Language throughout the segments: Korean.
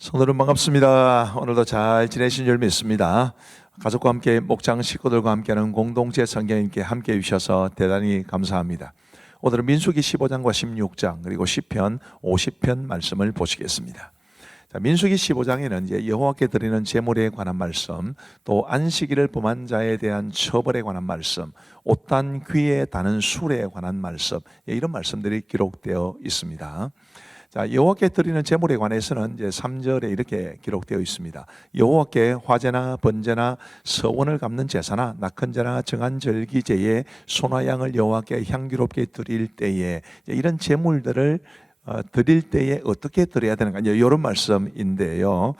성도님 반갑습니다. 오늘도 잘 지내신 줄 믿습니다. 가족과 함께 목장 식구들과 함께하는 공동체 성경님께 함께 해주셔서 대단히 감사합니다. 오늘은 민수기 15장과 16장 그리고 시편 50편 말씀을 보시겠습니다. 자, 민수기 15장에는 이제 여호와께 드리는 제물에 관한 말씀, 또 안식일을 범한 자에 대한 처벌에 관한 말씀, 옷단 귀에 다는 술에 관한 말씀, 이런 말씀들이 기록되어 있습니다. 자, 여호와께 드리는 제물에 관해서는 이제 3절에 이렇게 기록되어 있습니다. 여호와께 화제나 번제나 서원을 갚는 제사나 낙헌제나 정한 절기제에 소나 양을 여호와께 향기롭게 드릴 때에 이런 제물들을 드릴 때에 어떻게 드려야 되는가, 이런 말씀인데요.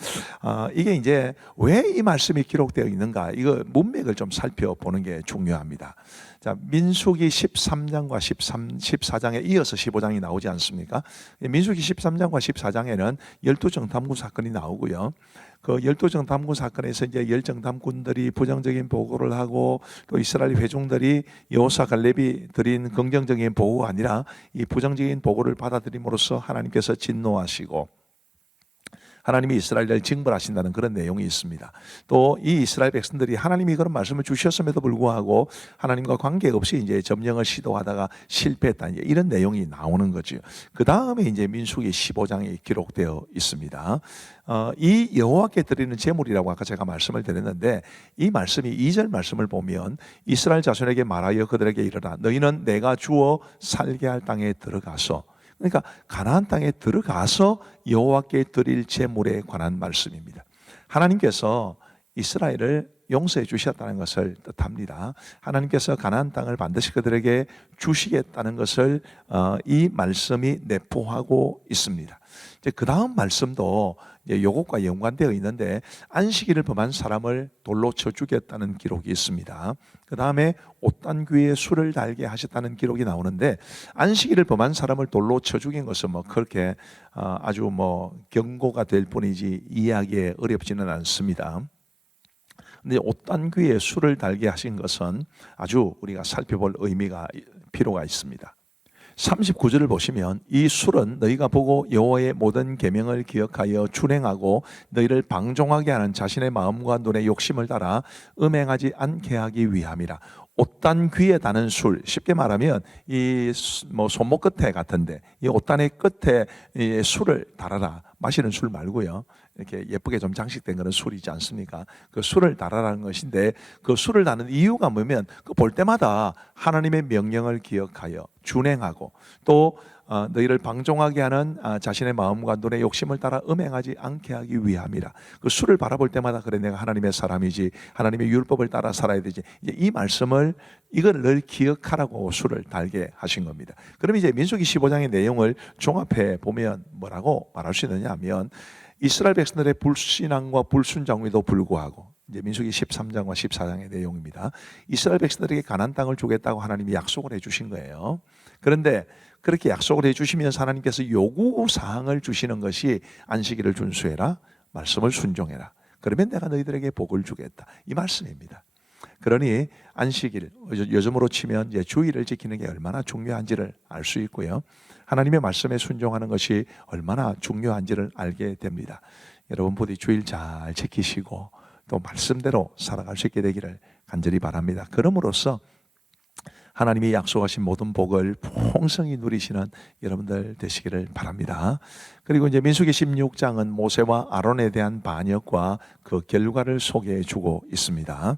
이게 이제 왜 이 말씀이 기록되어 있는가, 이거 문맥을 좀 살펴보는 게 중요합니다. 자, 민수기 13장과 14장에 이어서 15장이 나오지 않습니까? 민수기 13장과 14장에는 12정탐꾼 사건이 나오고요. 그 12정탐꾼 사건에서 이제 10정탐꾼들이 부정적인 보고를 하고, 또 이스라엘 회중들이 여호사 갈렙이 드린 긍정적인 보고가 아니라 이 부정적인 보고를 받아들임으로써 하나님께서 진노하시고 하나님이 이스라엘을 징벌하신다는 그런 내용이 있습니다. 또 이 이스라엘 백성들이 하나님이 그런 말씀을 주셨음에도 불구하고 하나님과 관계없이 이제 점령을 시도하다가 실패했다, 이런 내용이 나오는 거죠. 그 다음에 이제 민수기 15장에 기록되어 있습니다. 이 여호와께 드리는 제물이라고 아까 제가 말씀을 드렸는데, 이 말씀이 2절 말씀을 보면 이스라엘 자손에게 말하여 그들에게 이르라, 너희는 내가 주어 살게 할 땅에 들어가서, 그러니까 가나안 땅에 들어가서 여호와께 드릴 제물에 관한 말씀입니다. 하나님께서 이스라엘을 용서해 주셨다는 것을 뜻합니다. 하나님께서 가나안 땅을 반드시 그들에게 주시겠다는 것을 이 말씀이 내포하고 있습니다. 이제 그 다음 말씀도 이것과 연관되어 있는데, 안식일을 범한 사람을 돌로 쳐 죽였다는 기록이 있습니다. 그 다음에 옷단 귀에 술을 달게 하셨다는 기록이 나오는데, 안식일을 범한 사람을 돌로 쳐 죽인 것은 그렇게 아주 경고가 될 뿐이지 이해하기에 어렵지는 않습니다. 근데 옷단 귀에 술을 달게 하신 것은 아주 우리가 살펴볼 필요가 있습니다. 39절을 보시면 이 술은 너희가 보고 여호와의 모든 계명을 기억하여 준행하고 너희를 방종하게 하는 자신의 마음과 눈의 욕심을 따라 음행하지 않게 하기 위함이라. 옷단 귀에 다는 술, 쉽게 말하면 이 손목 끝에 같은데 이 옷단의 끝에 이 술을 달아라. 마시는 술 말고요, 이렇게 예쁘게 좀 장식된 그런 술이지 않습니까? 그 술을 달아라는 것인데, 그 술을 다는 이유가 뭐냐면 그 볼 때마다 하나님의 명령을 기억하여 준행하고, 또 너희를 방종하게 하는 자신의 마음과 눈의 욕심을 따라 음행하지 않게 하기 위함이라. 그 술을 바라볼 때마다 그래, 내가 하나님의 사람이지, 하나님의 율법을 따라 살아야 되지, 이제 이 말씀을, 이걸 늘 기억하라고 술을 달게 하신 겁니다. 그럼 이제 민수기 15장의 내용을 종합해 보면 뭐라고 말할 수 있느냐 하면, 이스라엘 백성들의 불신앙과 불순종에도 불구하고, 이제 민수기 13장과 14장의 내용입니다. 이스라엘 백성들에게 가나안 땅을 주겠다고 하나님이 약속을 해주신 거예요. 그런데 그렇게 약속을 해주시면서 하나님께서 요구사항을 주시는 것이 안식일을 준수해라, 말씀을 순종해라, 그러면 내가 너희들에게 복을 주겠다, 이 말씀입니다. 그러니 안식일, 요즘으로 치면 이제 주일을 지키는 게 얼마나 중요한지를 알 수 있고요, 하나님의 말씀에 순종하는 것이 얼마나 중요한지를 알게 됩니다. 여러분 부디 주일 잘 지키시고 또 말씀대로 살아갈 수 있게 되기를 간절히 바랍니다. 그럼으로써 하나님이 약속하신 모든 복을 풍성히 누리시는 여러분들 되시기를 바랍니다. 그리고 이제 민수기 16장은 모세와 아론에 대한 반역과 그 결과를 소개해 주고 있습니다.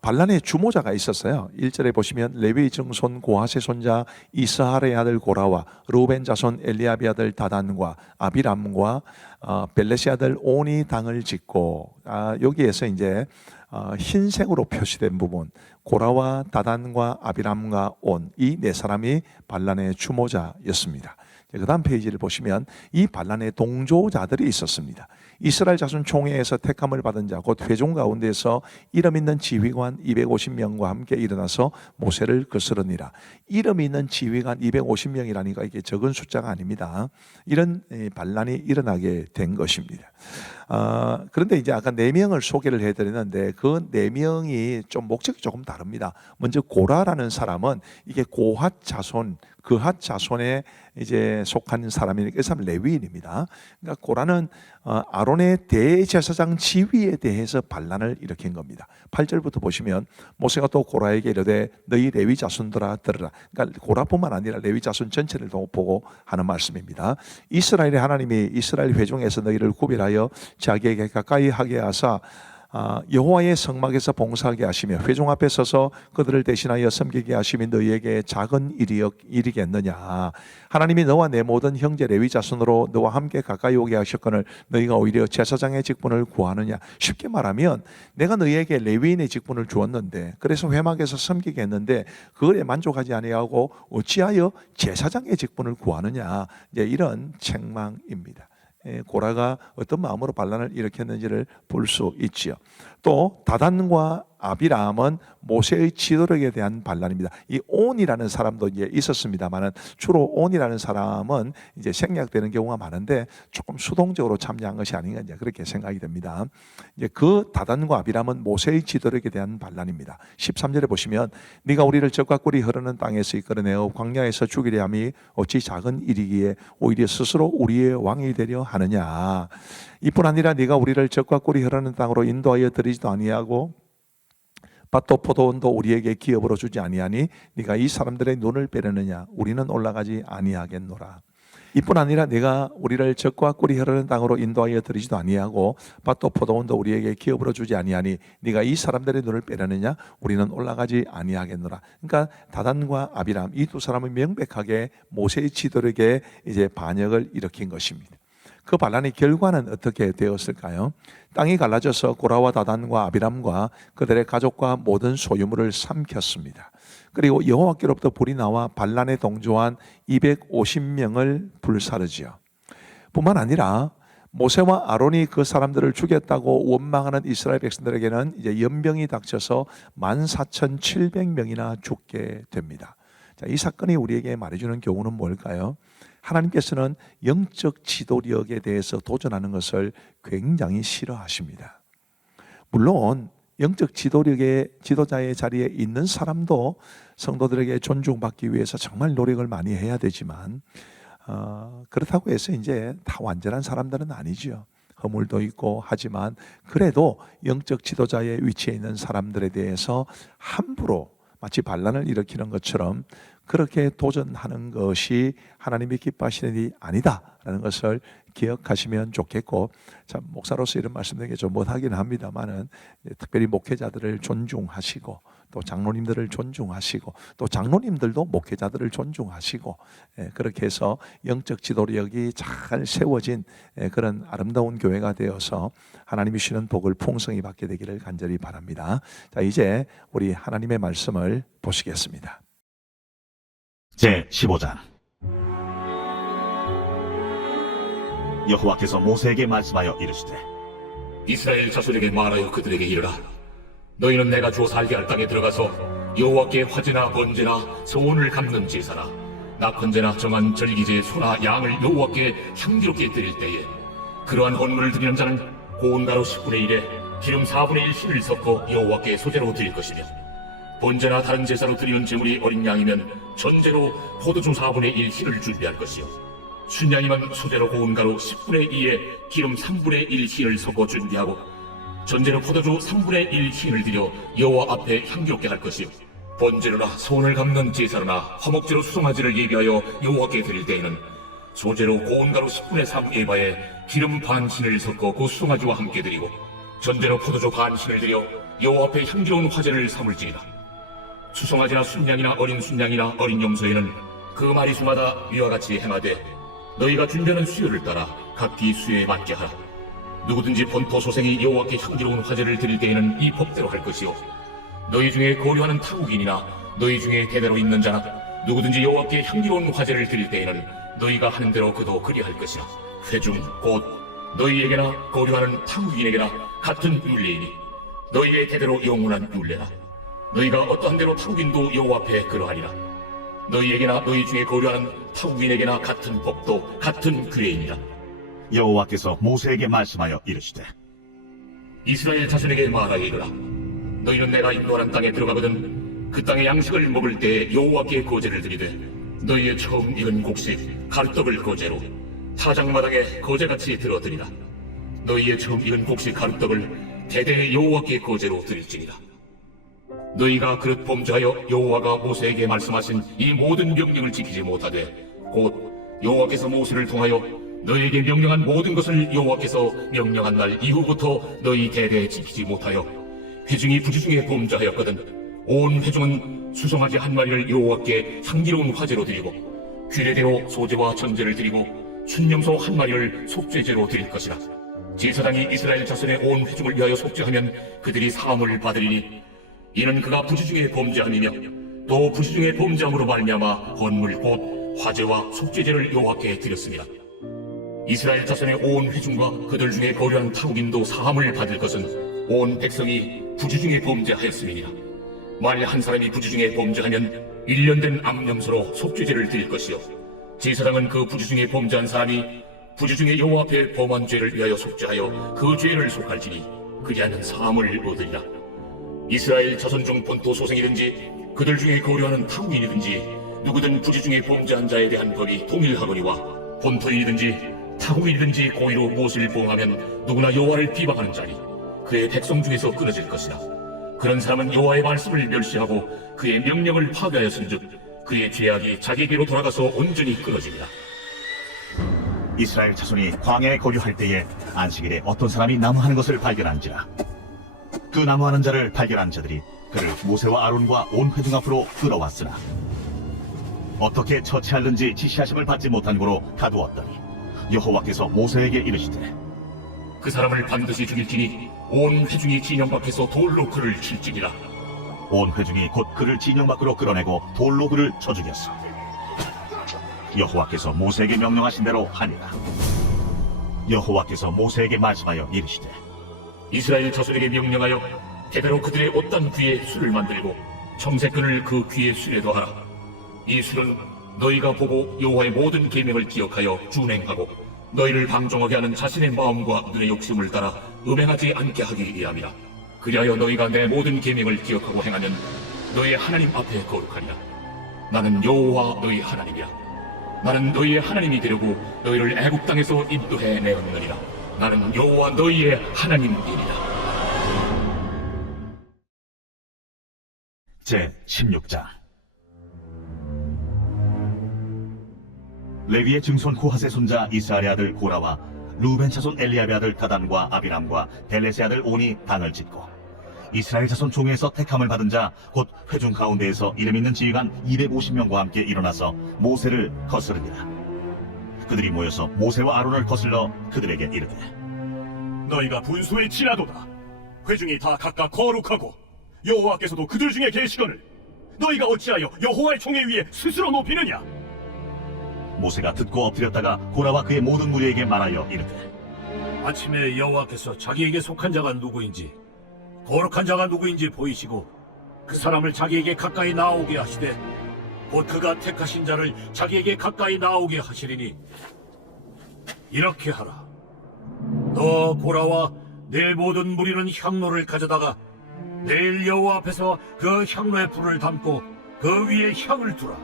발란의 주모자가 있었어요. 1절에 보시면 레위 증손 고하세 손자 이스하르의 아들 고라와 르우벤 자손 엘리압의 아들 다단과 아비람과 벨렛의 아들 온이 당을 짓고, 여기에서 이제 흰색으로 표시된 부분, 고라와 다단과 아비람과 온, 이 네 사람이 발란의 주모자였습니다. 그 다음 페이지를 보시면 이 발란의 동조자들이 있었습니다. 이스라엘 자손 총회에서 택함을 받은 자 곧 회중 가운데서 이름 있는 지휘관 250명과 함께 일어나서 모세를 거스르니라. 이름 있는 지휘관 250명이라니까 이게 적은 숫자가 아닙니다. 이런 반란이 일어나게 된 것입니다. 그런데 이제 아까 네 명을 소개를 해드렸는데 그 네 명이 좀 목적이 조금 다릅니다. 먼저 고라라는 사람은 이게 고핫 자손, 그핫 자손에 이제 속한 사람이니까 이 사람 레위인입니다. 그러니까 고라는 아론의 대제사장 지위에 대해서 반란을 일으킨 겁니다. 8절부터 보시면 모세가 또 고라에게 이르되 너희 레위 자손들아 들으라. 그러니까 고라뿐만 아니라 레위 자손 전체를 보고 하는 말씀입니다. 이스라엘의 하나님이 이스라엘 회중에서 너희를 구별하여 자기에게 가까이 하게 하사 여호와의 성막에서 봉사하게 하시며 회중 앞에 서서 그들을 대신하여 섬기게 하심이 너희에게 작은 일이겠느냐. 하나님이 너와 내 모든 형제 레위 자손으로 너와 함께 가까이 오게 하셨거늘 너희가 오히려 제사장의 직분을 구하느냐. 쉽게 말하면 내가 너희에게 레위인의 직분을 주었는데 그래서 회막에서 섬기게 했는데 그거에 만족하지 아니하고 어찌하여 제사장의 직분을 구하느냐. 이제 이런 책망입니다. 고라가 어떤 마음으로 반란을 일으켰는지를 볼 수 있지요. 또 다단과 아비람은 모세의 지도력에 대한 반란입니다. 이 온이라는 사람도 이제 있었습니다만은 주로 온이라는 사람은 이제 생략되는 경우가 많은데 조금 수동적으로 참여한 것이 아닌가 이제 그렇게 생각이 됩니다. 이제 그 다단과 아비람은 모세의 지도력에 대한 반란입니다. 13절에 보시면 네가 우리를 적과 꿀이 흐르는 땅에서 이끌어내어 광야에서 죽이려 함이 어찌 작은 일이기에 오히려 스스로 우리의 왕이 되려 하느냐. 이뿐 아니라 네가 우리를 적과 꿀이 흐르는 땅으로 인도하여 드리지도 아니하고 밭도 포도원도 우리에게 기업으로 주지 아니하니 네가 이 사람들의 눈을 빼려느냐. 우리는 올라가지 아니하겠노라. 이뿐 아니라 네가 우리를 적과 꿀이 흐르는 땅으로 인도하여 드리지도 아니하고 밭도 포도원도 우리에게 기업으로 주지 아니하니 네가 이 사람들의 눈을 빼려느냐. 우리는 올라가지 아니하겠노라. 그러니까 다단과 아비람 이 두 사람은 명백하게 모세의 지도력에 이제 반역을 일으킨 것입니다. 그 반란의 결과는 어떻게 되었을까요? 땅이 갈라져서 고라와 다단과 아비람과 그들의 가족과 모든 소유물을 삼켰습니다. 그리고 여호와께로부터 불이 나와 반란에 동조한 250명을 불사르지요. 뿐만 아니라 모세와 아론이 그 사람들을 죽였다고 원망하는 이스라엘 백성들에게는 이제 연병이 닥쳐서 14,700명이나 죽게 됩니다. 자, 이 사건이 우리에게 말해주는 교훈은 뭘까요? 하나님께서는 영적 지도력에 대해서 도전하는 것을 굉장히 싫어하십니다. 물론 영적 지도력의 지도자의 자리에 있는 사람도 성도들에게 존중받기 위해서 정말 노력을 많이 해야 되지만 그렇다고 해서 이제 다 완전한 사람들은 아니죠. 허물도 있고 하지만 그래도 영적 지도자의 위치에 있는 사람들에 대해서 함부로 마치 반란을 일으키는 것처럼 그렇게 도전하는 것이 하나님이 기뻐하시는 일이 아니다라는 것을 기억하시면 좋겠고, 참 목사로서 이런 말씀드리기 좀 못하긴 합니다만은 특별히 목회자들을 존중하시고 또 장로님들을 존중하시고 또 장로님들도 목회자들을 존중하시고 그렇게 해서 영적 지도력이 잘 세워진 그런 아름다운 교회가 되어서 하나님이 주시는 복을 풍성히 받게 되기를 간절히 바랍니다. 자, 이제 우리 하나님의 말씀을 보시겠습니다. 제 15장. 여호와께서 모세에게 말씀하여 이르시되 이스라엘 자손에게 말하여 그들에게 이르라. 너희는 내가 주어 살게 할 땅에 들어가서 여호와께 화제나 번제나 소원을 갚는 제사나 낙헌제나 정한 절기제의 소나 양을 여호와께 향기롭게 드릴 때에 그러한 헌물을 드리는 자는 고운 가루 10분의 1에 기름 4분의 1 신을 섞어 여호와께 소제로 드릴 것이며, 번제나 다른 제사로 드리는 제물이 어린 양이면 전제로 포도주 4분의 1 흰을 준비할 것이요, 순양이면 소제로 고운 가루 10분의 2에 기름 3분의 1 흰을 섞어 준비하고 전제로 포도주 3분의 1 흰을 드려 여호와 앞에 향기롭게 할 것이요, 번제로나 소원을 갚는 제사로나 화목제로 수송아지를 예비하여 여호와께 드릴 때에는 소제로 고운 가루 10분의 3 에바에 기름 반 흰을 섞어 그 수송아지와 함께 드리고 전제로 포도주 반 흰을 드려 여호와 앞에 향기로운 화제를 삼을지니라. 수송아지나 순양이나 어린 순양이나 어린 염소에는 그 마리수마다 위와 같이 행하되 너희가 준비하는 수요를 따라 각기 수요에 맞게 하라. 누구든지 본토 소생이 여호와께 향기로운 화제를 드릴 때에는 이 법대로 할 것이요, 너희 중에 거류하는 타국인이나 너희 중에 대대로 있는 자나 누구든지 여호와께 향기로운 화제를 드릴 때에는 너희가 하는 대로 그도 그리할 것이라. 회중 곧 너희에게나 거류하는 타국인에게나 같은 율례이니 너희의 대대로 영원한 율례라. 너희가 어떠한 대로 타국인도 여호와 앞에 그러하리라. 너희에게나 너희 중에 거류하는 타국인에게나 같은 법도 같은 규례이니라. 여호와께서 모세에게 말씀하여 이르시되 이스라엘 자손에게 말하여 이르라. 너희는 내가 인도하는 땅에 들어가거든 그 땅의 양식을 먹을 때 여호와께 거제를 드리되 너희의 처음 익은 곡식 가루떡을 거제로 타작마당에 거제같이 들어드리라. 너희의 처음 익은 곡식 가루떡을 대대의 여호와께 거제로 드릴지니라. 너희가 그릇 범죄하여 여호와가 모세에게 말씀하신 이 모든 명령을 지키지 못하되 곧 여호와께서 모세를 통하여 너희에게 명령한 모든 것을 여호와께서 명령한 날 이후부터 너희 대대에 지키지 못하여 회중이 부지중에 범죄하였거든 온 회중은 수송아지 한 마리를 여호와께 향기로운 화제로 드리고 규례대로 소제와 전제를 드리고 순념소 한 마리를 속죄제로 드릴 것이라. 제사장이 이스라엘 자손의 온 회중을 위하여 속죄하면 그들이 사함을 받으리니 이는 그가 부지중에 범죄함이며 또 부지중에 범죄함으로 말미암아 헌물 곧 화제와 속죄제를 여호와께 드렸습니다. 이스라엘 자손의 온 회중과 그들 중에 거류한 타국인도 사함을 받을 것은 온 백성이 부지중에 범죄하였음이니라. 만일 한 사람이 부지중에 범죄하면 1년 된 암염소로 속죄제를 드릴 것이요 제사장은 그 부지중에 범죄한 사람이 부지중에 여호와 앞에 범한 죄를 위하여 속죄하여 그 죄를 속할지니 그리하면 사함을 얻으리라. 이스라엘 자손 중 본토 소생이든지 그들 중에 거류하는 타국인이든지 누구든 부지중에 범죄한 자에 대한 법이 동일하거니와 본토인이든지 타국인이든지 고의로 무엇을 범하면 누구나 여호와를 비방하는 자니 그의 백성 중에서 끊어질 것이라. 그런 사람은 여호와의 말씀을 멸시하고 그의 명령을 파괴하였은즉 그의 죄악이 자기에게로 돌아가서 온전히 끊어지리라. 이스라엘 자손이 광야에 거류할 때에 안식일에 어떤 사람이 나무하는 것을 발견한지라. 그 나무하는 자를 발견한 자들이 그를 모세와 아론과 온 회중 앞으로 끌어왔으나 어떻게 처치할는지 지시하심을 받지 못한 고로 가두었더니 여호와께서 모세에게 이르시되 그 사람을 반드시 죽일지니 온 회중이 진영 밖에서 돌로 그를 칠지니라. 온 회중이 곧 그를 진영 밖으로 끌어내고 돌로 그를 쳐 죽였어. 여호와께서 모세에게 명령하신 대로 하니라. 여호와께서 모세에게 말씀하여 이르시되 이스라엘 자손에게 명령하여 대대로 그들의 옷단 귀에 술을 만들고 청색끈을 그 귀에 술에 더하라. 이 술은 너희가 보고 여호와의 모든 계명을 기억하여 준행하고 너희를 방종하게 하는 자신의 마음과 눈의 욕심을 따라 음행하지 않게 하기 위함이라. 그리하여 너희가 내 모든 계명을 기억하고 행하면 너희의 하나님 앞에 거룩하리라. 나는 여호와 너희 하나님이라. 나는 너희의 하나님이 되려고 너희를 애굽 땅에서 인도해 내었느니라. 나는 여호와 너희의 하나님이니라. 제 16장 레위의 증손 고핫의 손자 이스라엘의 아들 고라와 루벤 자손 엘리압의 아들 다단과 아비람과 벨렛의 아들 온이 당을 짓고 이스라엘 자손 종에서 택함을 받은 자 곧 회중 가운데에서 이름 있는 지휘관 250명과 함께 일어나서 모세를 거스르니라. 그들이 모여서 모세와 아론을 거슬러 그들에게 이르되 너희가 분수에 지나도다. 회중이 다 각각 거룩하고 여호와께서도 그들 중에 계시거늘 너희가 어찌하여 여호와의 총회 위에 스스로 높이느냐? 모세가 듣고 엎드렸다가 고라와 그의 모든 무리에게 말하여 이르되 아침에 여호와께서 자기에게 속한 자가 누구인지 거룩한 자가 누구인지 보이시고 그 사람을 자기에게 가까이 나오게 하시되 곧 그가 택하신 자를 자기에게 가까이 나오게 하시리니 이렇게 하라. 너 고라와 내 모든 무리는 향로를 가져다가 내일 여호와 앞에서 그 향로에 불을 담고 그 위에 향을 두라.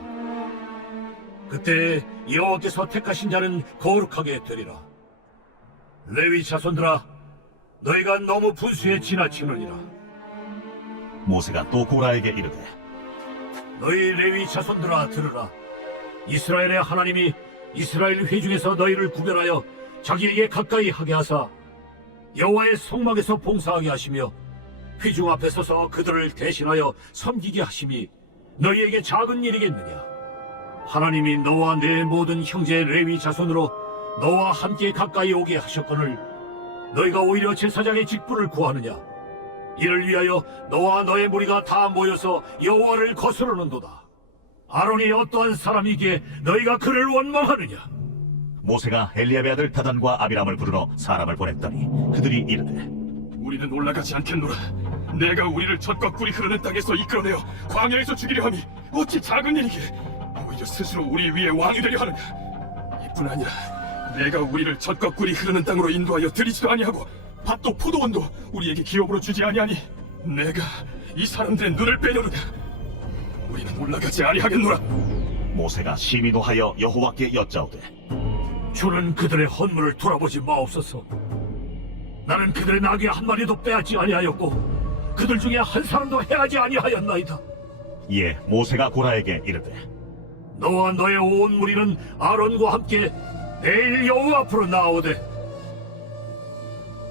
그때 여호와께서 택하신 자는 거룩하게 되리라. 레위 자손들아, 너희가 너무 분수에 지나치느니라. 모세가 또 고라에게 이르되 너희 레위 자손들아 들으라. 이스라엘의 하나님이 이스라엘 회중에서 너희를 구별하여 자기에게 가까이 하게 하사 여호와의 성막에서 봉사하게 하시며 회중 앞에 서서 그들을 대신하여 섬기게 하심이 너희에게 작은 일이겠느냐? 하나님이 너와 내 모든 형제 레위 자손으로 너와 함께 가까이 오게 하셨거늘 너희가 오히려 제사장의 직분을 구하느냐? 이를 위하여 너와 너의 무리가 다 모여서 여호와를 거스르는도다. 아론이 어떠한 사람이기에 너희가 그를 원망하느냐? 모세가 엘리압의 아들 다단과 아비람을 부르러 사람을 보냈더니 그들이 이르되 우리는 올라가지 않겠노라. 내가 우리를 젖과 꿀이 흐르는 땅에서 이끌어내어 광야에서 죽이려 함이 어찌 작은 일이기에 오히려 스스로 우리 위에 왕이 되려 하느냐? 이뿐 아니라 내가 우리를 젖과 꿀이 흐르는 땅으로 인도하여 들이지도 아니하고 밭도 포도원도 우리에게 기업으로 주지 아니하니 내가 이 사람들의 눈을 빼려느냐. 우리는 올라가지 아니하겠노라. 모세가 심히 노하여 여호와께 여짜오되 주는 그들의 헌물을 돌아보지 마옵소서. 나는 그들의 나귀 한 마리도 빼앗지 아니하였고 그들 중에 한 사람도 해하지 아니하였나이다. 이에 모세가 고라에게 이르되 너와 너의 온 무리는 아론과 함께 내일 여호와 앞으로 나오되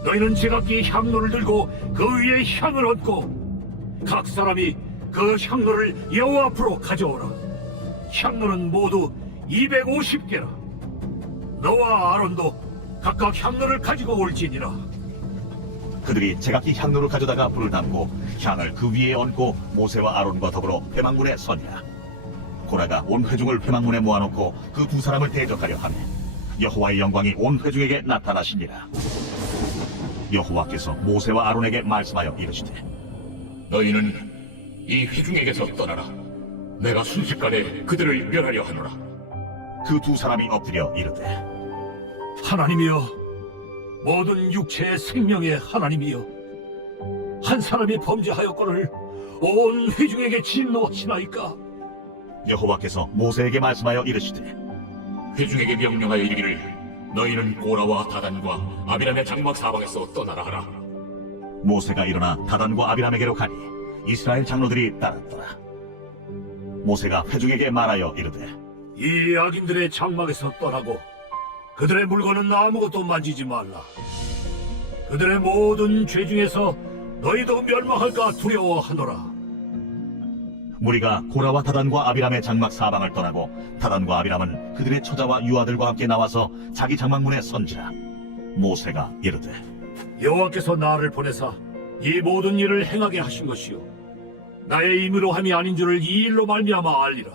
너희는 제각기 향로를 들고 그 위에 향을 얹고 각 사람이 그 향로를 여호와 앞으로 가져오라. 향로는 모두 250개라. 너와 아론도 각각 향로를 가지고 올지니라. 그들이 제각기 향로를 가져다가 불을 담고 향을 그 위에 얹고 모세와 아론과 더불어 회막문에 서니라. 고라가 온 회중을 회막문에 모아놓고 그 두 사람을 대적하려 하매 여호와의 영광이 온 회중에게 나타나시니라. 여호와께서 모세와 아론에게 말씀하여 이르시되 너희는 이 회중에게서 떠나라. 내가 순식간에 그들을 멸하려 하노라. 그 두 사람이 엎드려 이르되 하나님이여, 모든 육체의 생명의 하나님이여, 한 사람이 범죄하였거늘 온 회중에게 진노하시나이까? 여호와께서 모세에게 말씀하여 이르시되 회중에게 명령하여 이르기를 너희는 고라와 다단과 아비람의 장막 사방에서 떠나라 하라. 모세가 일어나 다단과 아비람에게로 가니 이스라엘 장로들이 따랐더라. 모세가 회중에게 말하여 이르되 이 악인들의 장막에서 떠나고 그들의 물건은 아무것도 만지지 말라. 그들의 모든 죄 중에서 너희도 멸망할까 두려워하노라. 무리가 고라와 다단과 아비람의 장막 사방을 떠나고 다단과 아비람은 그들의 처자와 유아들과 함께 나와서 자기 장막문에 선지라. 모세가 이르되 여호와께서 나를 보내사 이 모든 일을 행하게 하신 것이요 나의 임의로 함이 아닌 줄을 이 일로 말미암아 알리라.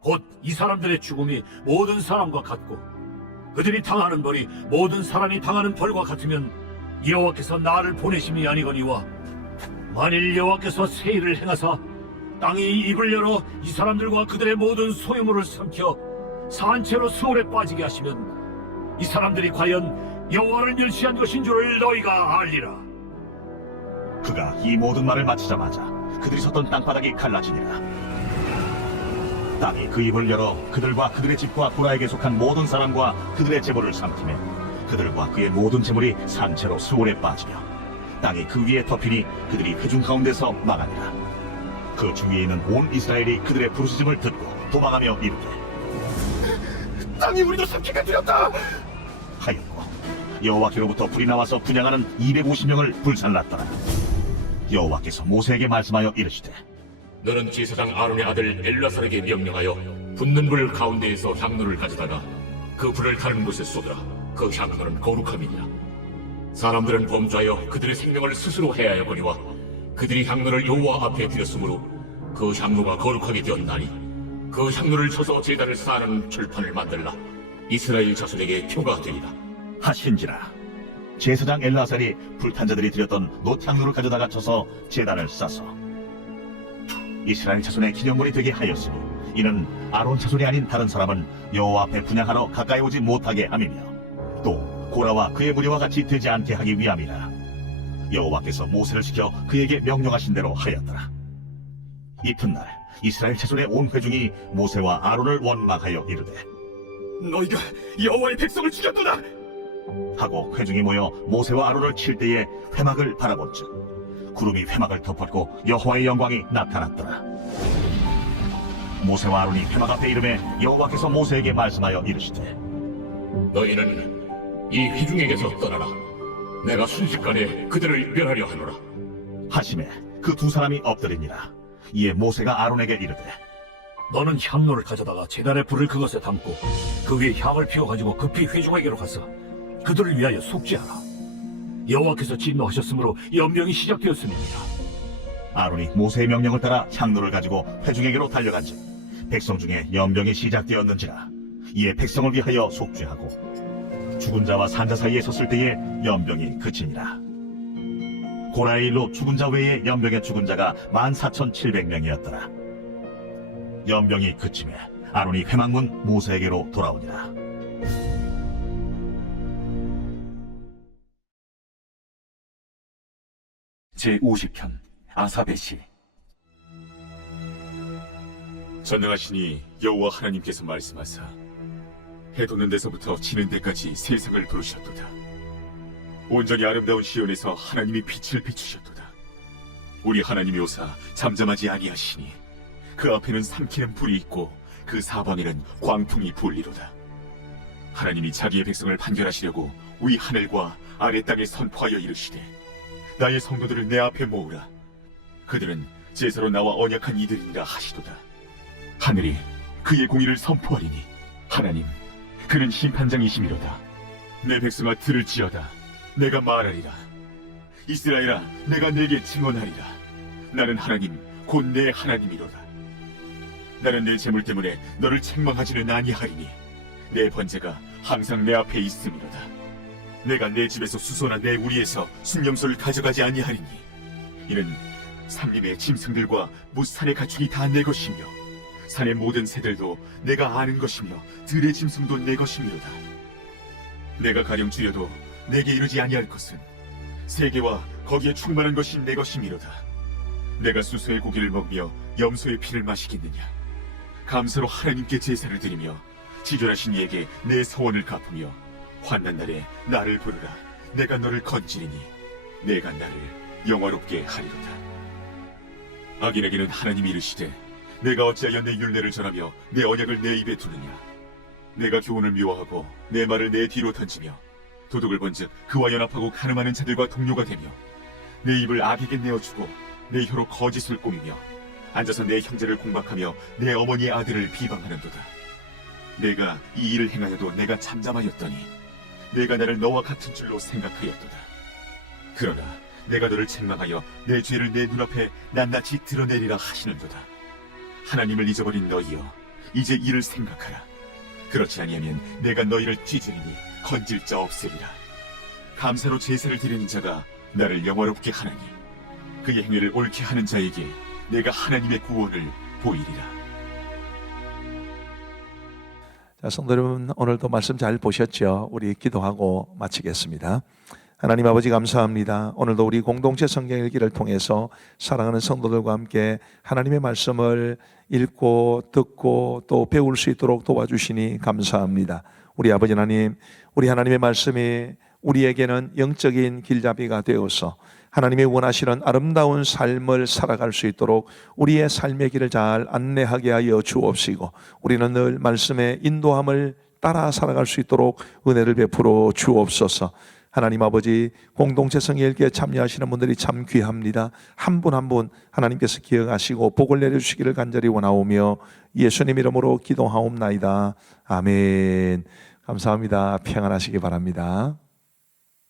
곧 이 사람들의 죽음이 모든 사람과 같고 그들이 당하는 벌이 모든 사람이 당하는 벌과 같으면 여호와께서 나를 보내심이 아니거니와 만일 여호와께서 새 일을 행하사 땅이 입을 열어 이 사람들과 그들의 모든 소유물을 삼켜 산채로 수월에 빠지게 하시면 이 사람들이 과연 여호와를 멸시한 것인 줄을 너희가 알리라. 그가 이 모든 말을 마치자마자 그들이 섰던 땅바닥이 갈라지니라. 땅이 그 입을 열어 그들과 그들의 집과 고라에게 속한 모든 사람과 그들의 재물을 삼키매 그들과 그의 모든 재물이 산채로 수월에 빠지며 땅이 그 위에 덮이니 그들이 회중 가운데서 망하니라. 그 주위에 있는 온 이스라엘이 그들의 부르짖음을 듣고 도망하며 이르되 땅이 우리도 삼키게 되었다 하였고 여호와께로부터 불이 나와서 분향하는 250명을 불살랐더라. 여호와께서 모세에게 말씀하여 이르시되 너는 제사장 아론의 아들 엘라살에게 명령하여 붙는 불 가운데에서 향로를 가져다가 그 불을 다른 곳에 쏟으라. 그 향로는 거룩함이니라. 사람들은 범죄하여 그들의 생명을 스스로 해하여거니와 그들이 향로를 여호와 앞에 드렸으므로 그 향로가 거룩하게 되었나니 그 향로를 쳐서 제단을 쌓는 철판을 만들라. 이스라엘 자손에게 표가 되리라. 하신지라. 제사장 엘라살이 불탄 자들이 드렸던 놋향로를 가져다가 쳐서 제단을 싸서 이스라엘 자손의 기념물이 되게 하였으니 이는 아론 자손이 아닌 다른 사람은 여호와 앞에 분향하러 가까이 오지 못하게 함이며 또 고라와 그의 무리와 같이 되지 않게 하기 위함이라. 여호와께서 모세를 시켜 그에게 명령하신 대로 하였더라. 이튿날 이스라엘 자손의 온 회중이 모세와 아론을 원망하여 이르되 너희가 여호와의 백성을 죽였도다 하고 회중이 모여 모세와 아론을 칠 때에 회막을 바라본즉 구름이 회막을 덮었고 여호와의 영광이 나타났더라. 모세와 아론이 회막 앞에 이르매 여호와께서 모세에게 말씀하여 이르시되 너희는 이 회중에게서 떠나라. 내가 순식간에 그들을 멸하려 하노라. 하심에 그 두 사람이 엎드리니라. 이에 모세가 아론에게 이르되 너는 향로를 가져다가 제단의 불을 그것에 담고 그 위에 향을 피워가지고 급히 회중에게로 가서 그들을 위하여 속죄하라. 여호와께서 진노하셨으므로 연병이 시작되었음이니라. 아론이 모세의 명령을 따라 향로를 가지고 회중에게로 달려간즉 백성 중에 연병이 시작되었는지라. 이에 백성을 위하여 속죄하고 죽은 자와 산자 사이에 섰을 때에 연병이 그치니라. 고라의 일로 죽은 자 외에 연병에 죽은 자가 14,700명이었더라. 연병이 그치매 아론이 회막문 모세에게로 돌아오니라. 제50편 아사베시. 전능하시니 여호와 하나님께서 말씀하사 해 돋는 데서부터 지는 데까지 세상을 부르셨도다. 온전히 아름다운 시온에서 하나님이 빛을 비추셨도다. 우리 하나님이 오사 잠잠하지 아니하시니 그 앞에는 삼키는 불이 있고 그 사방에는 광풍이 불리로다. 하나님이 자기의 백성을 판결하시려고 위 하늘과 아래 땅에 선포하여 이르시되 나의 성도들을 내 앞에 모으라. 그들은 제사로 나와 언약한 이들이니라 하시도다. 하늘이 그의 공의를 선포하리니 하나님 그는 심판장이시미로다. 내 백성아 들을지어다. 내가 말하리라. 이스라엘아 내가 내게 증언하리라. 나는 하나님 곧 내 하나님이로다. 나는 내 재물 때문에 너를 책망하지는 아니하리니 내 번제가 항상 내 앞에 있음이로다. 내가 내 집에서 수소나 내 우리에서 순념소를 가져가지 아니하리니 이는 산림의 짐승들과 무산의 가축이 다 내 것이며 산의 모든 새들도 내가 아는 것이며 들의 짐승도 내 것이미로다. 내가 가령 줄여도 내게 이르지 아니할 것은 세계와 거기에 충만한 것이 내 것이미로다. 내가 수소의 고기를 먹으며 염소의 피를 마시겠느냐. 감사로 하나님께 제사를 드리며 지존하신 이에게 내 서원을 갚으며 환난 날에 나를 부르라. 내가 너를 건지리니 내가 나를 영화롭게 하리로다. 악인에게는 하나님이 이르시되 내가 어찌하여 내 율례를 전하며 내 언약을 내 입에 두느냐. 내가 교훈을 미워하고 내 말을 내 뒤로 던지며 도둑을 본즉 그와 연합하고 가늠하는 자들과 동료가 되며 내 입을 악에게 내어주고 내 혀로 거짓을 꾸미며 앉아서 내 형제를 공박하며 내 어머니의 아들을 비방하는도다. 내가 이 일을 행하여도 내가 잠잠하였더니 내가 나를 너와 같은 줄로 생각하였도다. 그러나 내가 너를 책망하여 내 죄를 내 눈앞에 낱낱이 드러내리라 하시는도다. 하나님을 잊어버린 너희여 이제 이를 생각하라. 그렇지 아니하면 내가 너희를 찢으리니 건질 자 없으리라. 감사로 제사를 드리는 자가 나를 영화롭게 하나니 그의 행위를 옳게 하는 자에게 내가 하나님의 구원을 보이리라. 자, 성도 여러분, 오늘도 말씀 잘 보셨죠? 우리 기도하고 마치겠습니다. 하나님 아버지 감사합니다. 오늘도 우리 공동체 성경 읽기를 통해서 사랑하는 성도들과 함께 하나님의 말씀을 읽고 듣고 또 배울 수 있도록 도와주시니 감사합니다. 우리 아버지 하나님, 우리 하나님의 말씀이 우리에게는 영적인 길잡이가 되어서 하나님이 원하시는 아름다운 삶을 살아갈 수 있도록 우리의 삶의 길을 잘 안내하게 하여 주옵시고 우리는 늘 말씀의 인도함을 따라 살아갈 수 있도록 은혜를 베풀어 주옵소서. 하나님 아버지, 공동체 성경읽기에 참여하시는 분들이 참 귀합니다. 한 분 한 분 하나님께서 기억하시고 복을 내려주시기를 간절히 원하오며 예수님 이름으로 기도하옵나이다. 아멘. 감사합니다. 평안하시기 바랍니다.